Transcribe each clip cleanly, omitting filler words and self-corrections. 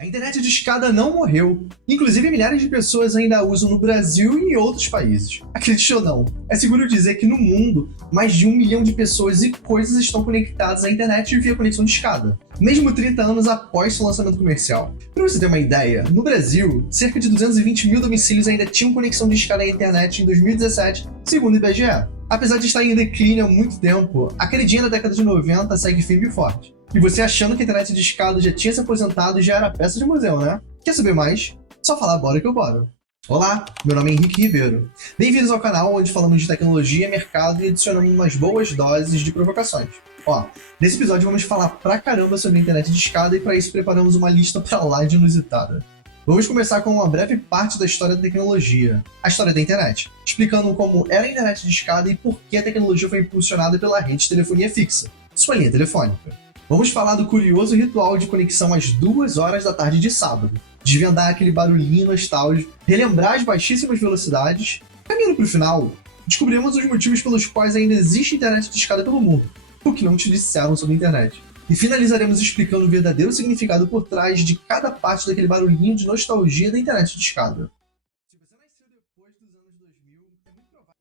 A internet de escada não morreu. Inclusive, milhares de pessoas ainda a usam no Brasil e em outros países. Acredite ou não, é seguro dizer que no mundo, mais de 1 milhão de pessoas e coisas estão conectadas à internet via conexão de escada, mesmo 30 anos após seu lançamento comercial. Para você ter uma ideia, no Brasil, cerca de 220 mil domicílios ainda tinham conexão de escada à internet em 2017, segundo o IBGE. Apesar de estar em declínio há muito tempo, a queridinha da década de 90 segue firme e forte. E você achando que a internet de escada já tinha se aposentado e já era peça de museu, né? Quer saber mais? Só falar bora que eu bora. Olá, meu nome é Henrique Ribeiro. Bem-vindos ao canal onde falamos de tecnologia, mercado e adicionamos umas boas doses de provocações. Ó, nesse episódio vamos falar pra caramba sobre a internet de escada e para isso preparamos uma lista pra lá de inusitada. Vamos começar com uma breve parte da história da tecnologia, a história da internet, explicando como era a internet de escada e por que a tecnologia foi impulsionada pela rede de telefonia fixa, sua linha telefônica. Vamos falar do curioso ritual de conexão às 2 horas da tarde de sábado, desvendar aquele barulhinho nostálgico, relembrar as baixíssimas velocidades. Caminhando para o final, descobrimos os motivos pelos quais ainda existe internet de escada pelo mundo, o que não te disseram sobre a internet. E finalizaremos explicando o verdadeiro significado por trás de cada parte daquele barulhinho de nostalgia da internet de escada.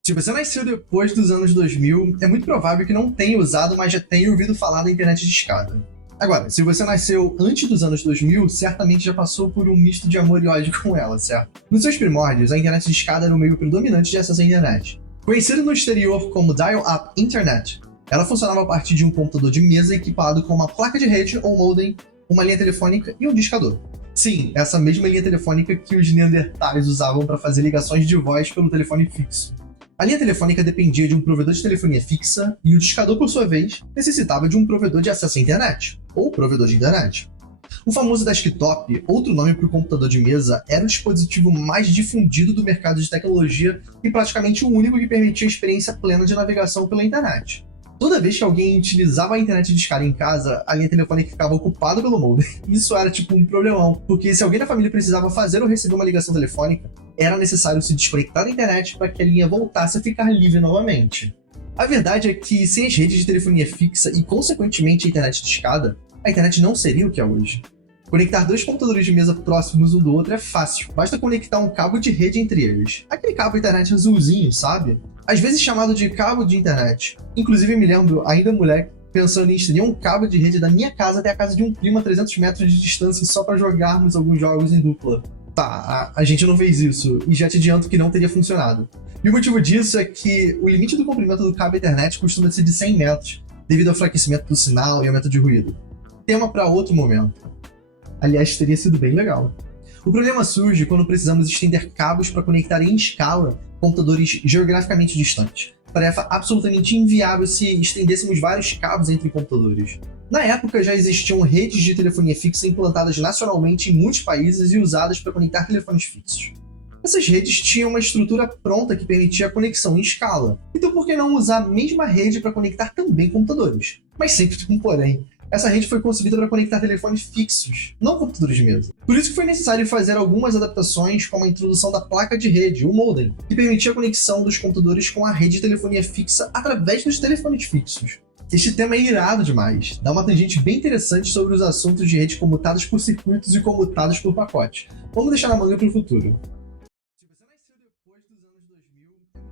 Se você nasceu depois dos anos 2000, é muito provável que não tenha usado, mas já tenha ouvido falar da internet de escada. Agora, se você nasceu antes dos anos 2000, certamente já passou por um misto de amor e ódio com ela, certo? Nos seus primórdios, a internet de escada era o meio predominante de acesso à internet. Conhecida no exterior como Dial-Up Internet, ela funcionava a partir de um computador de mesa equipado com uma placa de rede ou modem, uma linha telefônica e um discador. Sim, essa mesma linha telefônica que os neandertais usavam para fazer ligações de voz pelo telefone fixo. A linha telefônica dependia de um provedor de telefonia fixa e o discador, por sua vez, necessitava de um provedor de acesso à internet, ou provedor de internet. O famoso desktop, outro nome para o computador de mesa, era o dispositivo mais difundido do mercado de tecnologia e praticamente o único que permitia a experiência plena de navegação pela internet. Toda vez que alguém utilizava a internet de escada em casa, a linha telefônica ficava ocupada pelo modem. Isso era tipo um problemão, porque se alguém da família precisava fazer ou receber uma ligação telefônica, era necessário se desconectar da internet para que a linha voltasse a ficar livre novamente. A verdade é que sem as redes de telefonia fixa e consequentemente a internet de escada, a internet não seria o que é hoje. Conectar dois computadores de mesa próximos um do outro é fácil, basta conectar um cabo de rede entre eles. Aquele cabo internet azulzinho, sabe? Às vezes chamado de cabo de internet. Inclusive me lembro, ainda moleque, pensando em estender um cabo de rede da minha casa até a casa de um primo a 300 metros de distância só para jogarmos alguns jogos em dupla. Tá, a gente não fez isso, e já te adianto que não teria funcionado. E o motivo disso é que o limite do comprimento do cabo internet costuma ser de 100 metros, devido ao enfraquecimento do sinal e aumento de ruído. Tema para outro momento. Aliás, teria sido bem legal. O problema surge quando precisamos estender cabos para conectar em escala computadores geograficamente distantes. Tarefa absolutamente inviável se estendêssemos vários cabos entre computadores. Na época, já existiam redes de telefonia fixa implantadas nacionalmente em muitos países e usadas para conectar telefones fixos. Essas redes tinham uma estrutura pronta que permitia a conexão em escala. Então por que não usar a mesma rede para conectar também computadores? Mas sempre tem um porém. Essa rede foi concebida para conectar telefones fixos, não computadores de mesa. Por isso que foi necessário fazer algumas adaptações, como a introdução da placa de rede, o modem, que permitia a conexão dos computadores com a rede de telefonia fixa através dos telefones fixos. Este tema é irado demais, dá uma tangente bem interessante sobre os assuntos de redes comutadas por circuitos e comutadas por pacotes. Vamos deixar na manga para o futuro.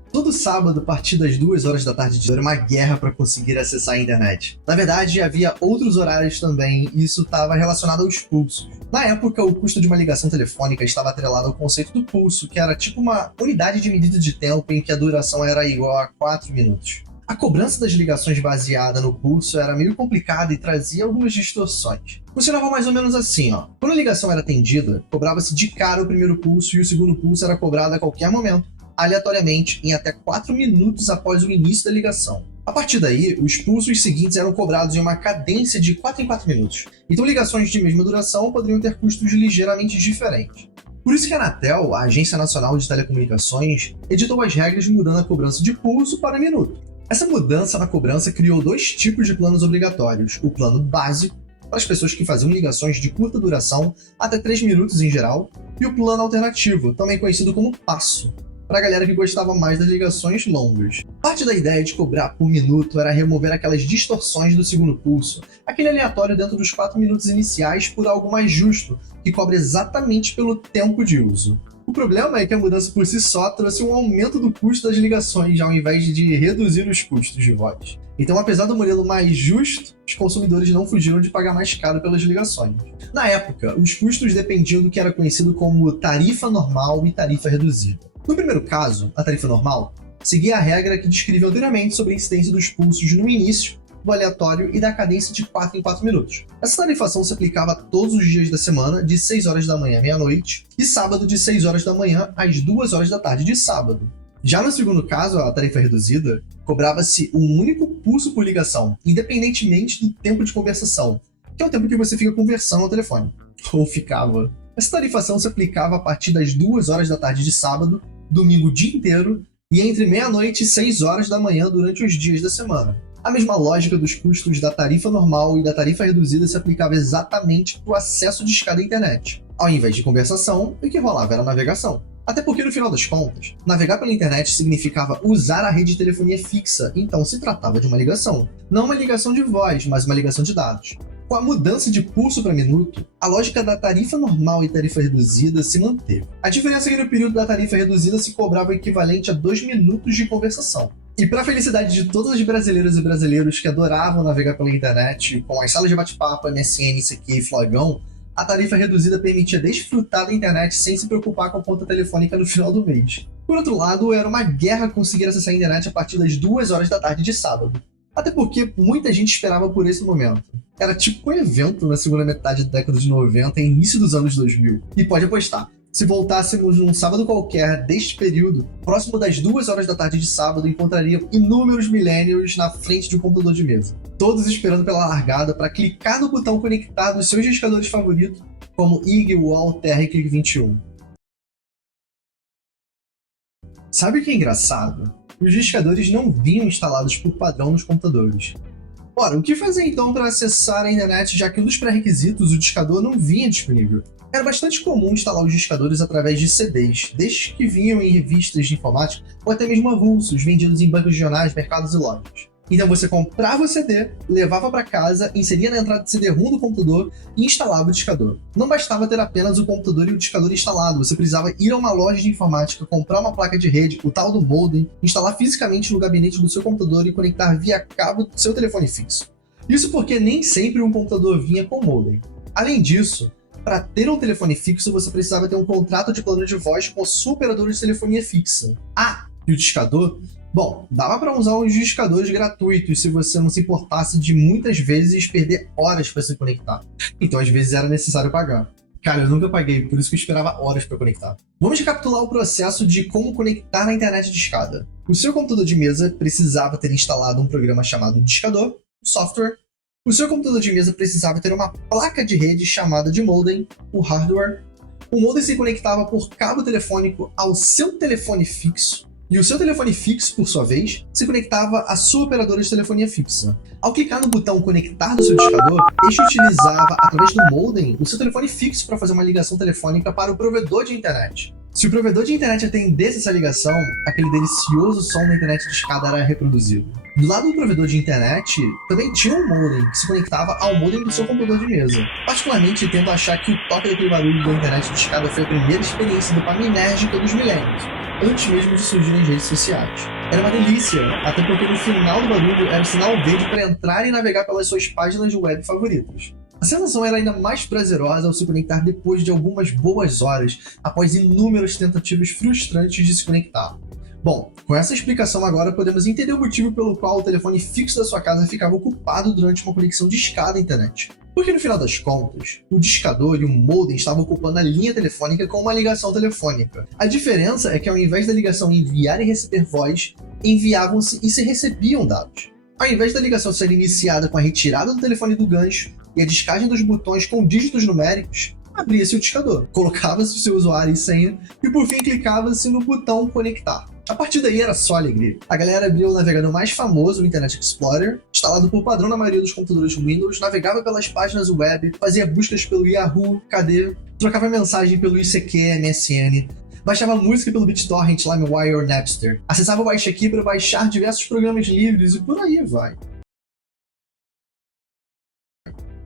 Todo sábado, a partir das 2 horas da tarde, era uma guerra para conseguir acessar a internet. Na verdade, havia outros horários também, e isso estava relacionado aos pulsos. Na época, o custo de uma ligação telefônica estava atrelado ao conceito do pulso, que era tipo uma unidade de medida de tempo em que a duração era igual a 4 minutos. A cobrança das ligações baseada no pulso era meio complicada e trazia algumas distorções. Funcionava mais ou menos assim, ó. Quando a ligação era atendida, cobrava-se de cara o primeiro pulso e o segundo pulso era cobrado a qualquer momento, aleatoriamente, em até 4 minutos após o início da ligação. A partir daí, os pulsos seguintes eram cobrados em uma cadência de 4 em 4 minutos. Então ligações de mesma duração poderiam ter custos ligeiramente diferentes. Por isso que a Anatel, a Agência Nacional de Telecomunicações, editou as regras mudando a cobrança de pulso para minuto. Essa mudança na cobrança criou 2 tipos de planos obrigatórios. O plano básico, para as pessoas que faziam ligações de curta duração, até 3 minutos em geral, e o plano alternativo, também conhecido como passo. para a galera que gostava mais das ligações longas. Parte da ideia de cobrar por minuto era remover aquelas distorções do segundo pulso, aquele aleatório dentro dos 4 minutos iniciais, por algo mais justo, que cobra exatamente pelo tempo de uso. O problema é que a mudança por si só trouxe um aumento do custo das ligações, ao invés de reduzir os custos de voz. Então, apesar do modelo mais justo, os consumidores não fugiram de pagar mais caro pelas ligações. Na época, os custos dependiam do que era conhecido como tarifa normal e tarifa reduzida. No primeiro caso, a tarifa normal seguia a regra que descrevi anteriormente sobre a incidência dos pulsos no início, do aleatório e da cadência de 4 em 4 minutos. Essa tarifação se aplicava todos os dias da semana, de 6 horas da manhã à meia-noite, e sábado de 6 horas da manhã às 2 horas da tarde de sábado. Já no segundo caso, a tarifa reduzida, cobrava-se um único pulso por ligação, independentemente do tempo de conversação, que é o tempo que você fica conversando ao telefone. Ou ficava. Essa tarifação se aplicava a partir das 2 horas da tarde de sábado, domingo o dia inteiro, e entre meia-noite e 6 horas da manhã durante os dias da semana. A mesma lógica dos custos da tarifa normal e da tarifa reduzida se aplicava exatamente para o acesso de escada à internet. Ao invés de conversação, o que rolava era navegação. Até porque, no final das contas, navegar pela internet significava usar a rede de telefonia fixa, então se tratava de uma ligação. Não uma ligação de voz, mas uma ligação de dados. Com a mudança de pulso para minuto, a lógica da tarifa normal e tarifa reduzida se manteve. A diferença é que no período da tarifa reduzida se cobrava o equivalente a 2 minutos de conversação. E para a felicidade de todos os brasileiras e brasileiros que adoravam navegar pela internet, com as salas de bate-papo, MSN, ICQ e Flogão, a tarifa reduzida permitia desfrutar da internet sem se preocupar com a conta telefônica no final do mês. Por outro lado, era uma guerra conseguir acessar a internet a partir das 2 horas da tarde de sábado. Até porque muita gente esperava por esse momento. Era tipo um evento na segunda metade da década de 90 e início dos anos 2000. E pode apostar, se voltássemos num sábado qualquer deste período, próximo das 2 horas da tarde de sábado, encontrariam inúmeros millennials na frente de um computador de mesa, todos esperando pela largada para clicar no botão conectar dos seus discadores favoritos, como IG, UOL, Terra e Clique 21. Sabe o que é engraçado? Os discadores não vinham instalados por padrão nos computadores. Ora, o que fazer então para acessar a internet, já que um dos pré-requisitos, o discador, não vinha disponível? Era bastante comum instalar os discadores através de CDs, desde que vinham em revistas de informática ou até mesmo avulsos, vendidos em bancos de jornais, mercados e lojas. Então você comprava o CD, levava para casa, inseria na entrada de CD-ROM do computador e instalava o discador. Não bastava ter apenas o computador e o discador instalado, você precisava ir a uma loja de informática, comprar uma placa de rede, o tal do modem, instalar fisicamente no gabinete do seu computador e conectar via cabo do seu telefone fixo. Isso porque nem sempre um computador vinha com modem. Além disso, para ter um telefone fixo, você precisava ter um contrato de plano de voz com a sua operadora de telefonia fixa. E o discador? Bom, dava para usar uns discadores gratuitos se você não se importasse de muitas vezes perder horas para se conectar. Então, às vezes, era necessário pagar. Cara, eu nunca paguei, por isso que eu esperava horas para conectar. Vamos recapitular o processo de como conectar na internet de escada. O seu computador de mesa precisava ter instalado um programa chamado discador, software. O seu computador de mesa precisava ter uma placa de rede chamada de modem, o hardware. O modem se conectava por cabo telefônico ao seu telefone fixo. E o seu telefone fixo, por sua vez, se conectava à sua operadora de telefonia fixa. Ao clicar no botão conectar do seu discador, este utilizava, através do modem, o seu telefone fixo para fazer uma ligação telefônica para o provedor de internet. Se o provedor de internet atendesse essa ligação, aquele delicioso som da internet de escada era reproduzido. Do lado do provedor de internet, também tinha um modem que se conectava ao modem do seu computador de mesa. Particularmente, tento achar que o toque daquele barulho da internet de escada foi a primeira experiência dopaminérgica dos milênios, antes mesmo de surgirem as redes sociais. Era uma delícia, até porque no final do barulho era o sinal verde para entrar e navegar pelas suas páginas web favoritas. A sensação era ainda mais prazerosa ao se conectar depois de algumas boas horas, após inúmeras tentativas frustrantes de se conectar. Bom, com essa explicação agora podemos entender o motivo pelo qual o telefone fixo da sua casa ficava ocupado durante uma conexão de escada à internet. Porque no final das contas, o discador e o modem estavam ocupando a linha telefônica com uma ligação telefônica. A diferença é que ao invés da ligação enviar e receber voz, enviavam-se e se recebiam dados. Ao invés da ligação ser iniciada com a retirada do telefone do gancho e a descagem dos botões com dígitos numéricos, abria-se o discador, colocava-se o seu usuário e senha e por fim clicava-se no botão conectar. A partir daí era só alegria. A galera abriu o navegador mais famoso, o Internet Explorer, instalado por padrão na maioria dos computadores Windows, navegava pelas páginas web, fazia buscas pelo Yahoo, KD, trocava mensagem pelo ICQ, MSN, Baixava música pelo BitTorrent, LimeWire ou Napster. Acessava o Baixa Aqui para baixar diversos programas livres e por aí vai.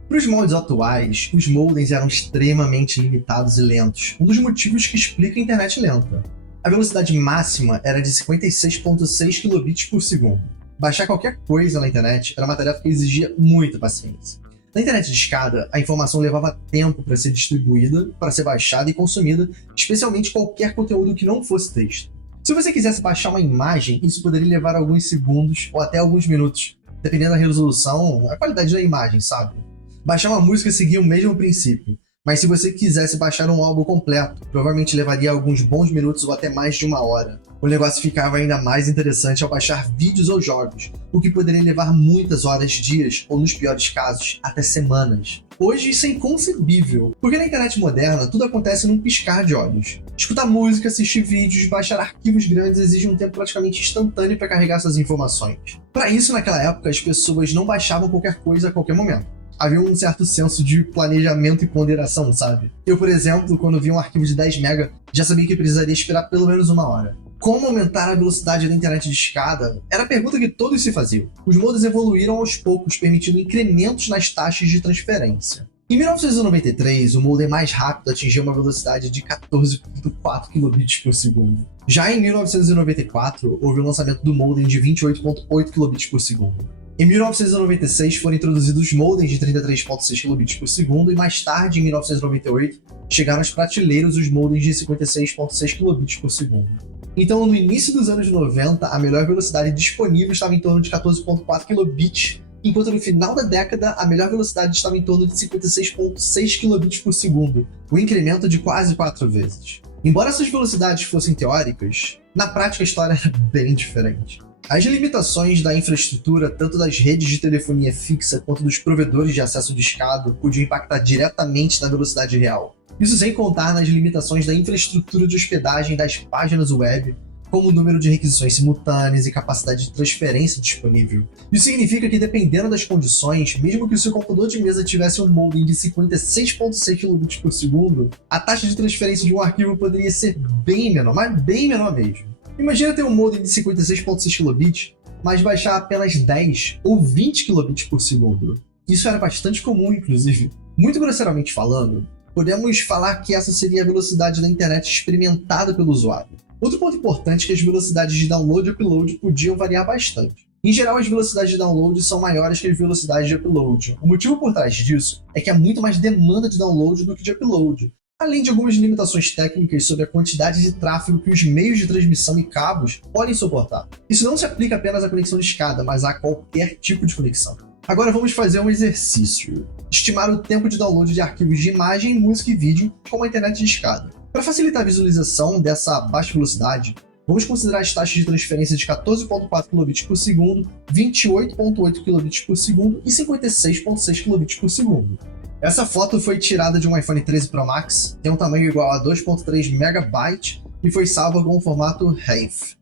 Para os moldes atuais, os modems eram extremamente limitados e lentos, um dos motivos que explica a internet lenta. A velocidade máxima era de 56.6 kbps por segundo. Baixar qualquer coisa na internet era uma tarefa que exigia muita paciência. Na internet de escada, a informação levava tempo para ser distribuída, para ser baixada e consumida, especialmente qualquer conteúdo que não fosse texto. Se você quisesse baixar uma imagem, isso poderia levar alguns segundos ou até alguns minutos, dependendo da resolução, a qualidade da imagem, sabe? Baixar uma música seguia o mesmo princípio, mas se você quisesse baixar um álbum completo, provavelmente levaria alguns bons minutos ou até mais de uma hora. O negócio ficava ainda mais interessante ao baixar vídeos ou jogos, o que poderia levar muitas horas, dias ou, nos piores casos, até semanas. Hoje isso é inconcebível, porque na internet moderna tudo acontece num piscar de olhos. Escutar música, assistir vídeos, baixar arquivos grandes exige um tempo praticamente instantâneo para carregar essas informações. Para isso, naquela época, as pessoas não baixavam qualquer coisa a qualquer momento. Havia um certo senso de planejamento e ponderação, sabe? Eu, por exemplo, quando vi um arquivo de 10 MB, já sabia que precisaria esperar pelo menos uma hora. Como aumentar a velocidade da internet de escada? Era a pergunta que todos se faziam. Os modems evoluíram aos poucos, permitindo incrementos nas taxas de transferência. Em 1993, o modem mais rápido atingiu uma velocidade de 14.4 kbps por segundo. Já em 1994, houve o lançamento do modem de 28.8 kbps por segundo. Em 1996 foram introduzidos os modems de 33.6 kbps por segundo e mais tarde, em 1998, chegaram aos prateleiros os modems de 56.6 kbps por segundo. Então, no início dos anos 90, a melhor velocidade disponível estava em torno de 14.4 kbps, enquanto no final da década, a melhor velocidade estava em torno de 56.6 kbps por segundo, um incremento de quase 4 vezes. Embora essas velocidades fossem teóricas, na prática a história era bem diferente. As limitações da infraestrutura, tanto das redes de telefonia fixa quanto dos provedores de acesso de escada, podiam impactar diretamente na velocidade real. Isso sem contar nas limitações da infraestrutura de hospedagem das páginas web, como o número de requisições simultâneas e capacidade de transferência disponível. Isso significa que, dependendo das condições, mesmo que o seu computador de mesa tivesse um modem de 56.6 kbps por segundo, a taxa de transferência de um arquivo poderia ser bem menor, mas bem menor mesmo. Imagina ter um modem de 56.6 kbps, mas baixar apenas 10 ou 20 kbps por segundo. Isso era bastante comum, inclusive. Muito grosseiramente falando, podemos falar que essa seria a velocidade da internet experimentada pelo usuário. Outro ponto importante é que as velocidades de download e upload podiam variar bastante. Em geral, as velocidades de download são maiores que as velocidades de upload. O motivo por trás disso é que há muito mais demanda de download do que de upload, além de algumas limitações técnicas sobre a quantidade de tráfego que os meios de transmissão e cabos podem suportar. Isso não se aplica apenas à conexão de escada, mas a qualquer tipo de conexão. Agora vamos fazer um exercício. Estimar o tempo de download de arquivos de imagem, música e vídeo com a internet de escada. Para facilitar a visualização dessa baixa velocidade, vamos considerar as taxas de transferência de 14.4 kbps por segundo, 28.8 kbps por segundo e 56.6 kbps por segundo. Essa foto foi tirada de um iPhone 13 Pro Max, tem um tamanho igual a 2.3 MB e foi salva com o formato RAIF,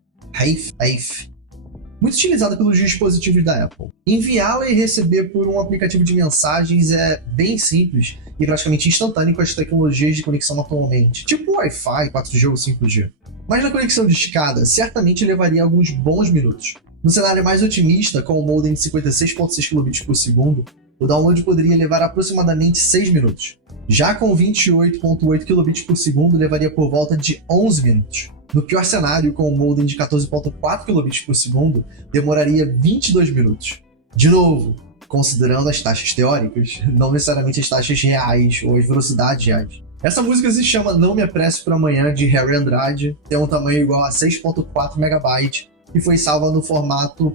muito utilizada pelos dispositivos da Apple. Enviá-la e receber por um aplicativo de mensagens é bem simples e praticamente instantâneo com as tecnologias de conexão atualmente, tipo Wi-Fi, 4G ou 5G. Mas na conexão de escada, certamente levaria alguns bons minutos. No cenário mais otimista, com o modem de 56.6 kbps por segundo, o download poderia levar aproximadamente 6 minutos. Já com 28.8 kbps por segundo, levaria por volta de 11 minutos. No pior cenário, com o modem de 14.4 kbps por segundo, demoraria 22 minutos. De novo, considerando as taxas teóricas, não necessariamente as taxas reais ou as velocidades reais. Essa música se chama Não Me Apresse Para Amanhã, de Harry Andrade, tem um tamanho igual a 6.4 MB e foi salva no formato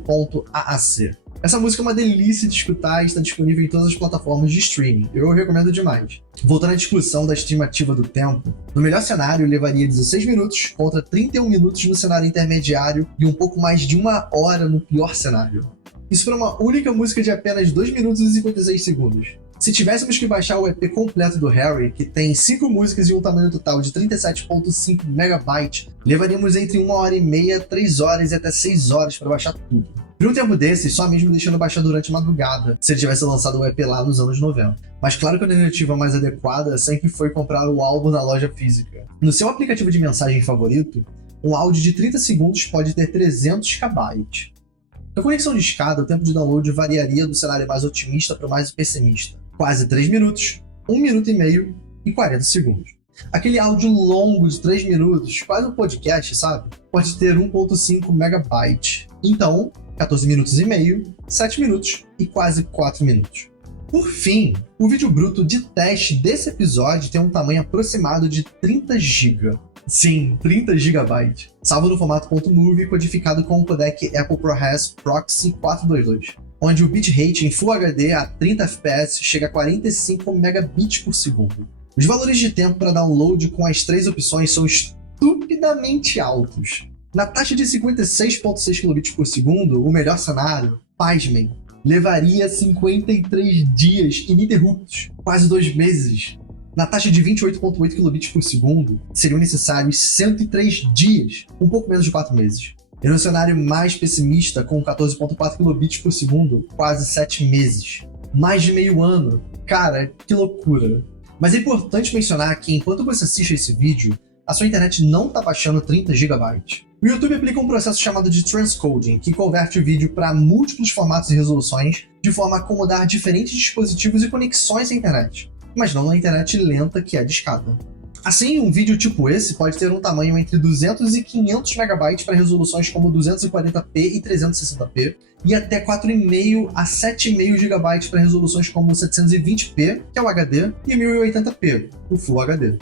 .aac. Essa música é uma delícia de escutar e está disponível em todas as plataformas de streaming. Eu recomendo demais. Voltando à discussão da estimativa do tempo, no melhor cenário levaria 16 minutos contra 31 minutos no cenário intermediário e um pouco mais de 1 hora no pior cenário. Isso para uma única música de apenas 2 minutos e 56 segundos. Se tivéssemos que baixar o EP completo do Harry, que tem 5 músicas e um tamanho total de 37.5 MB, levaríamos entre 1 hora e meia, 3 horas e até 6 horas para baixar tudo. Por um tempo desses, só mesmo deixando baixar durante a madrugada, se ele tivesse lançado o EP lá nos anos 90. Mas claro que a alternativa mais adequada sempre foi comprar o álbum na loja física. No seu aplicativo de mensagem favorito, um áudio de 30 segundos pode ter 300 KB. Na conexão de escada, o tempo de download variaria do cenário mais otimista para o mais pessimista. Quase 3 minutos, 1 minuto e meio e 40 segundos. Aquele áudio longo de 3 minutos, quase um podcast, sabe? Pode ter 1.5 megabyte. Então, 14 minutos e meio, 7 minutos e quase 4 minutos. Por fim, o vídeo bruto de teste desse episódio tem um tamanho aproximado de 30 GB. Sim, 30 GB, salvo no formato .mov codificado com o codec Apple ProRes Proxy 422, onde o bitrate em Full HD a 30 fps chega a 45 megabits por segundo. Os valores de tempo para download com as 3 opções são estupidamente altos. Na taxa de 56.6 kbps por segundo, o melhor cenário, pasmem, levaria 53 dias ininterruptos, quase 2 meses. Na taxa de 28.8 kbps por segundo, seriam necessários 103 dias, um pouco menos de 4 meses. E no cenário mais pessimista, com 14.4 kbps por segundo, quase 7 meses. Mais de meio ano. Cara, que loucura. Mas é importante mencionar que enquanto você assiste esse vídeo, a sua internet não está baixando 30 GB. O YouTube aplica um processo chamado de transcoding, que converte o vídeo para múltiplos formatos e resoluções, de forma a acomodar diferentes dispositivos e conexões à internet, mas não na internet lenta que é de escada. Assim, um vídeo tipo esse pode ter um tamanho entre 200 e 500 MB para resoluções como 240p e 360p, e até 4,5 a 7,5 GB para resoluções como 720p, que é o HD, e 1080p, o Full HD.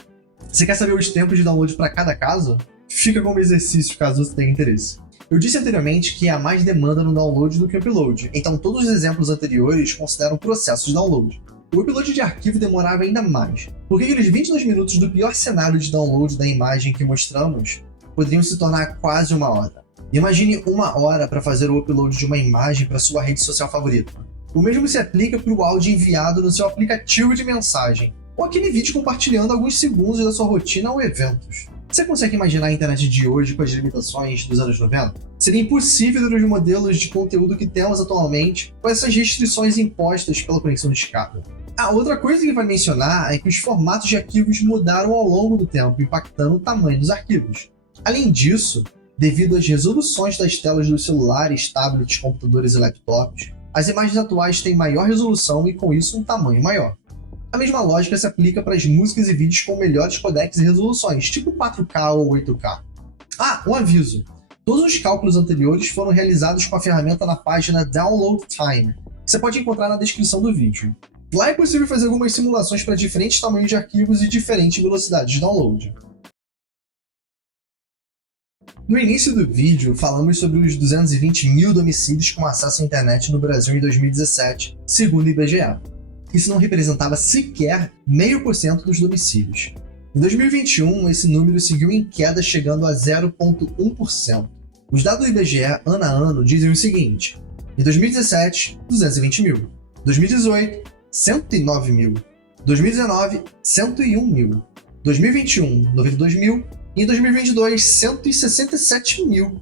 Você quer saber os tempos de download para cada caso? Fica como exercício caso você tenha interesse. Eu disse anteriormente que há mais demanda no download do que upload, então todos os exemplos anteriores consideram processos de download. O upload de arquivo demorava ainda mais, porque aqueles 22 minutos do pior cenário de download da imagem que mostramos poderiam se tornar quase 1 hora. Imagine 1 hora para fazer o upload de uma imagem para sua rede social favorita. O mesmo se aplica para o áudio enviado no seu aplicativo de mensagem, ou aquele vídeo compartilhando alguns segundos da sua rotina ou eventos. Você consegue imaginar a internet de hoje com as limitações dos anos 90? Seria impossível nos modelos de conteúdo que temos atualmente com essas restrições impostas pela conexão de escada. Outra coisa que vale mencionar é que os formatos de arquivos mudaram ao longo do tempo, impactando o tamanho dos arquivos. Além disso, devido às resoluções das telas dos celulares, tablets, computadores e laptops, as imagens atuais têm maior resolução e, com isso, um tamanho maior. A mesma lógica se aplica para as músicas e vídeos com melhores codecs e resoluções, tipo 4K ou 8K. Um aviso! Todos os cálculos anteriores foram realizados com a ferramenta na página Download Time, que você pode encontrar na descrição do vídeo. Lá é possível fazer algumas simulações para diferentes tamanhos de arquivos e diferentes velocidades de download. No início do vídeo, falamos sobre os 220 mil domicílios com acesso à internet no Brasil em 2017, segundo o IBGE. Isso não representava sequer 0,5% dos domicílios. Em 2021, esse número seguiu em queda, chegando a 0,1%. Os dados do IBGE, ano a ano, dizem o seguinte: em 2017, 220 mil. 2018, 109 mil. 2019, 101 mil. 2021, 92 mil. E em 2022, 167 mil.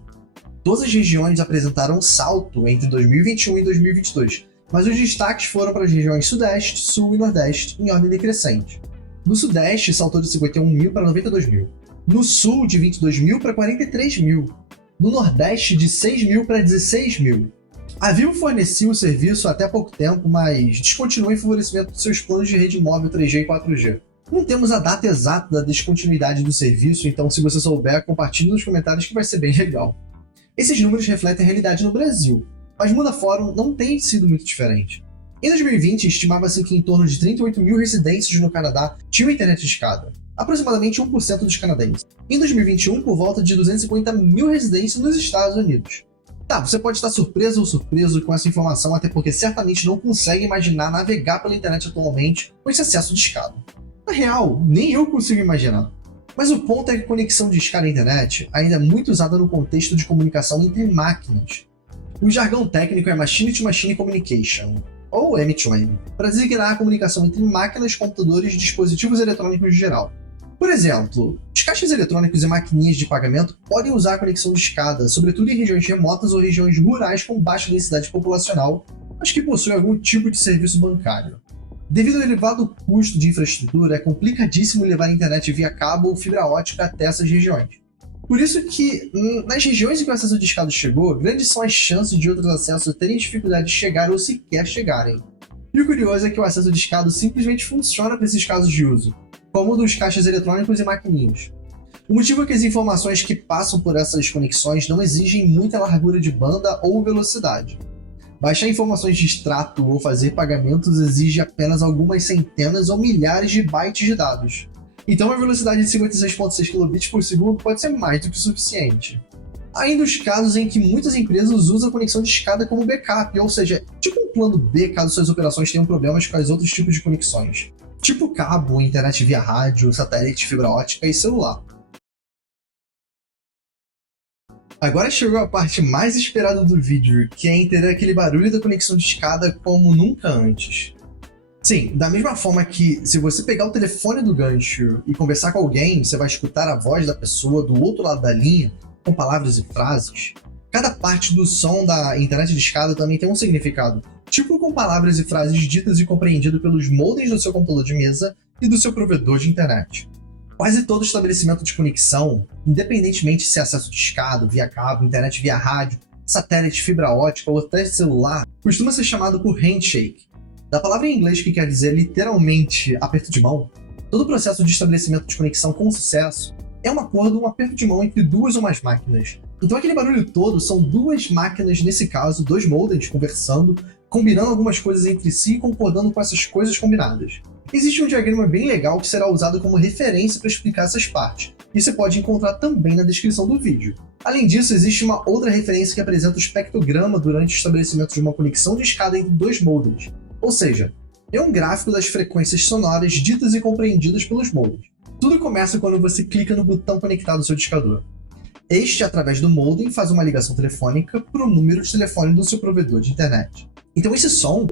Todas as regiões apresentaram um salto entre 2021 e 2022, mas os destaques foram para as regiões Sudeste, Sul e Nordeste, em ordem decrescente. No Sudeste, saltou de 51 mil para 92 mil. No Sul, de 22 mil para 43 mil. No Nordeste, de 6 mil para 16 mil. A Vivo fornecia o serviço até pouco tempo, mas descontinuou em favorecimento de seus planos de rede móvel 3G e 4G. Não temos a data exata da descontinuidade do serviço, então se você souber, compartilhe nos comentários que vai ser bem legal. Esses números refletem a realidade no Brasil, mas mundo afora não tem sido muito diferente. Em 2020, estimava-se que em torno de 38 mil residências no Canadá tinham internet de escada, aproximadamente 1% dos canadenses. Em 2021, por volta de 250 mil residências nos Estados Unidos. Você pode estar surpreso ou surpreso com essa informação, até porque certamente não consegue imaginar navegar pela internet atualmente com esse acesso de escada. Na real, nem eu consigo imaginar. Mas o ponto é que a conexão de escada à internet ainda é muito usada no contexto de comunicação entre máquinas. O jargão técnico é Machine-to-Machine Communication, ou M2M, para designar a comunicação entre máquinas, computadores e dispositivos eletrônicos em geral. Por exemplo, os caixas eletrônicos e maquininhas de pagamento podem usar a conexão de escada, sobretudo em regiões remotas ou regiões rurais com baixa densidade populacional, mas que possuem algum tipo de serviço bancário. Devido ao elevado custo de infraestrutura, é complicadíssimo levar a internet via cabo ou fibra ótica até essas regiões. Por isso que, nas regiões em que o acesso de escada chegou, grandes são as chances de outros acessos terem dificuldade de chegar ou sequer chegarem. E o curioso é que o acesso de escada simplesmente funciona para esses casos de uso, como o dos caixas eletrônicos e maquininhas. O motivo é que as informações que passam por essas conexões não exigem muita largura de banda ou velocidade. Baixar informações de extrato ou fazer pagamentos exige apenas algumas centenas ou milhares de bytes de dados. Então a velocidade de 56.6 kbps por segundo pode ser mais do que suficiente. Há ainda os casos em que muitas empresas usam a conexão de escada como backup, ou seja, tipo um plano B caso suas operações tenham problemas com os outros tipos de conexões, tipo cabo, internet via rádio, satélite, fibra ótica e celular. Agora chegou a parte mais esperada do vídeo, que é entender aquele barulho da conexão de escada como nunca antes. Sim, da mesma forma que se você pegar o telefone do gancho e conversar com alguém, você vai escutar a voz da pessoa do outro lado da linha, com palavras e frases, cada parte do som da internet de escada também tem um significado, tipo com palavras e frases ditas e compreendidas pelos modems do seu computador de mesa e do seu provedor de internet. Quase todo estabelecimento de conexão, independentemente se é acesso de escada, via cabo, internet via rádio, satélite, fibra ótica ou até celular, costuma ser chamado por handshake. Da palavra em inglês que quer dizer literalmente aperto de mão, todo o processo de estabelecimento de conexão com sucesso é um acordo, um aperto de mão entre duas ou mais máquinas. Então aquele barulho todo são duas máquinas, nesse caso, dois modems conversando, combinando algumas coisas entre si e concordando com essas coisas combinadas. Existe um diagrama bem legal que será usado como referência para explicar essas partes, e você pode encontrar também na descrição do vídeo. Além disso, existe uma outra referência que apresenta o espectrograma durante o estabelecimento de uma conexão de escada entre dois modems, ou seja, é um gráfico das frequências sonoras ditas e compreendidas pelos modems. Tudo começa quando você clica no botão conectado ao seu discador. Este, através do modem, faz uma ligação telefônica para o número de telefone do seu provedor de internet. Então esse som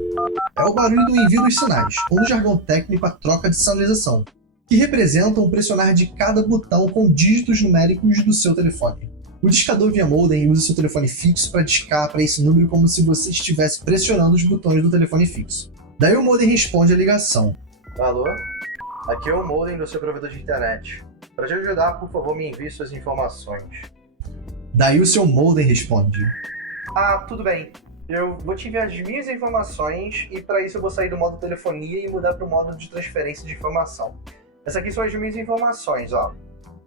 é o barulho do envio dos sinais, ou no jargão técnico a troca de sinalização, que representam o pressionar de cada botão com dígitos numéricos do seu telefone. O discador via modem usa seu telefone fixo para discar para esse número como se você estivesse pressionando os botões do telefone fixo. Daí o modem responde a ligação. Alô? Aqui é o modem do seu provedor de internet. Para te ajudar, por favor, me envie suas informações. Daí o seu modem responde. Ah, tudo bem. Eu vou te enviar as minhas informações e para isso eu vou sair do modo telefonia e mudar para o modo de transferência de informação. Essas aqui são as minhas informações, ó.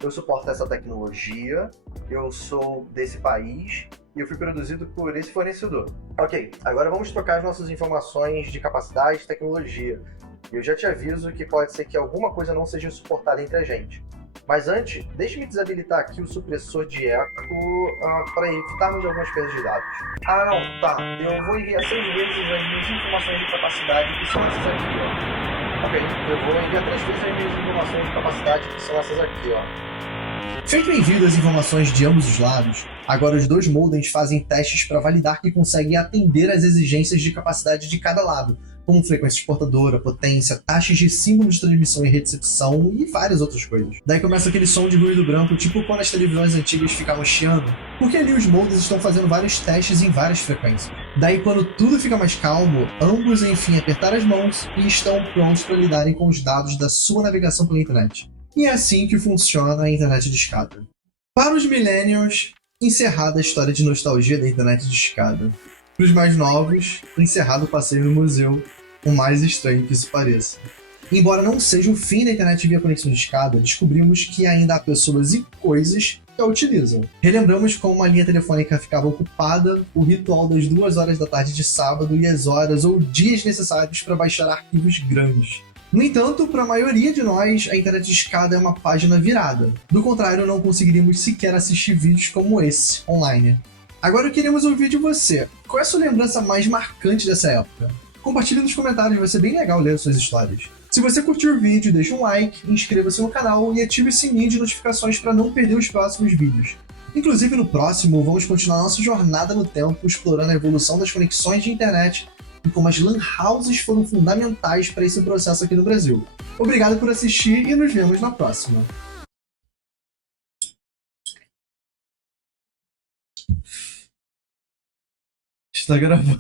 Eu suporto essa tecnologia, eu sou desse país e eu fui produzido por esse fornecedor. Ok, agora vamos trocar as nossas informações de capacidade e tecnologia. Eu já te aviso que pode ser que alguma coisa não seja suportada entre a gente. Mas antes, deixe-me desabilitar aqui o supressor de eco para evitarmos de algumas perdas de dados. Ah não, tá. Eu vou enviar 6 vezes as minhas informações de capacidade, que são essas aqui, ó. Ok, eu vou enviar 3 vezes as minhas informações de capacidade, que são essas aqui, ó. Feito o envio das informações de ambos os lados, agora os dois modems fazem testes para validar que conseguem atender às exigências de capacidade de cada lado, como frequência exportadora, potência, taxas de símbolos de transmissão e recepção e várias outras coisas. Daí começa aquele som de ruído branco, tipo quando as televisões antigas ficavam chiando, porque ali os modems estão fazendo vários testes em várias frequências. Daí quando tudo fica mais calmo, ambos enfim apertaram as mãos e estão prontos para lidarem com os dados da sua navegação pela internet. E é assim que funciona a internet de escada. Para os millennials, encerrada a história de nostalgia da internet de escada. Para os mais novos, encerrado o passeio no museu, o mais estranho que isso pareça. Embora não seja o fim da internet via conexão de escada, descobrimos que ainda há pessoas e coisas que a utilizam. Relembramos como a linha telefônica ficava ocupada, o ritual das 2 horas da tarde de sábado e as horas ou dias necessários para baixar arquivos grandes. No entanto, para a maioria de nós, a internet de escada é uma página virada. Do contrário, não conseguiríamos sequer assistir vídeos como esse, online. Agora queremos ouvir de você. Qual é a sua lembrança mais marcante dessa época? Compartilhe nos comentários, vai ser bem legal ler suas histórias. Se você curtiu o vídeo, deixa um like, inscreva-se no canal e ative o sininho de notificações para não perder os próximos vídeos. Inclusive no próximo, vamos continuar nossa jornada no tempo explorando a evolução das conexões de internet e como as lan houses foram fundamentais para esse processo aqui no Brasil. Obrigado por assistir e nos vemos na próxima. Está gravando.